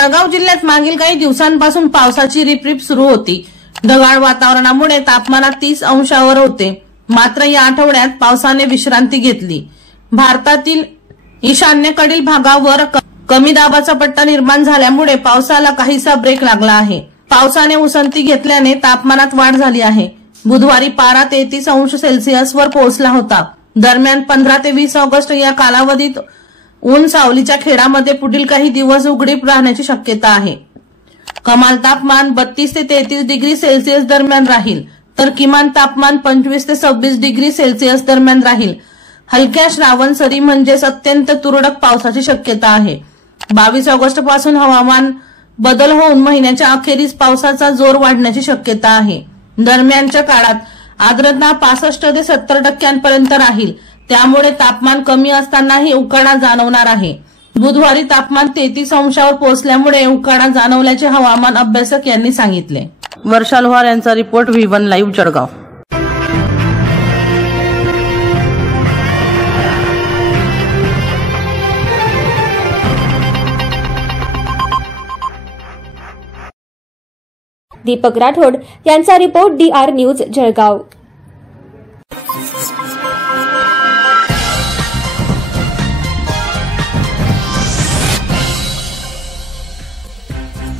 जळगाव जिल्ह्यात मागील काही दिवसांपासून पावसाची रिपरिप सुरू होती। ढगाळ वातावरणामुळे तापमानात 30 अंशावर होते। मात्र या आठवड्यात पावसाने विश्रांती घेतली। भारतातील ईशान्येकडील भागावर कमी दाबाचा पट्टा निर्माण झाल्यामुळे पावसाला काहीसा ब्रेक लागला आहे। पावसाने उसंती घेतल्याने तापमानात वाढ झाली आहे। बुधवारी पारा 33 अंश सेल्सिअसवर पोहोचला होता। दरम्यान 15 ते 20 ऑगस्ट या कालावधीत ऊन सावलीच्या खेळामध्ये पुढील काही दिवस उघडीप राहण्याची शक्यता आहे। कमाल तापमान 32 ते 33 डिग्री सेल्सिअस दरम्यान राहील, तर किमान तापमान 25 ते 26 डिग्री सेल्सिअस दरम्यान राहील। हलक्या श्रावण सरी म्हणजेच अत्यंत तुरळक पावसाची शक्यता आहे। 22 ऑगस्ट पासून हवामान बदल होऊन महिन्याच्या अखेरीस पावसाचा जोर वाढण्याची शक्यता आहे। दरम्यानच्या काळात आर्द्रता 65 ते 70% राहील, त्यामुळे तापमान कमी असतानाही उकाडा जाणवणार आहे। बुधवारी तापमान 33 अंशावर पोहोचल्यामुळे उकाडा जाणवल्याचे हवामान अभ्यासक यांनी सांगितले। वर्षा लोहार यांचा report V1 live Jalgaon. Deepak Rathod यांचा रिपोर्ट DR न्यूज जळगाव।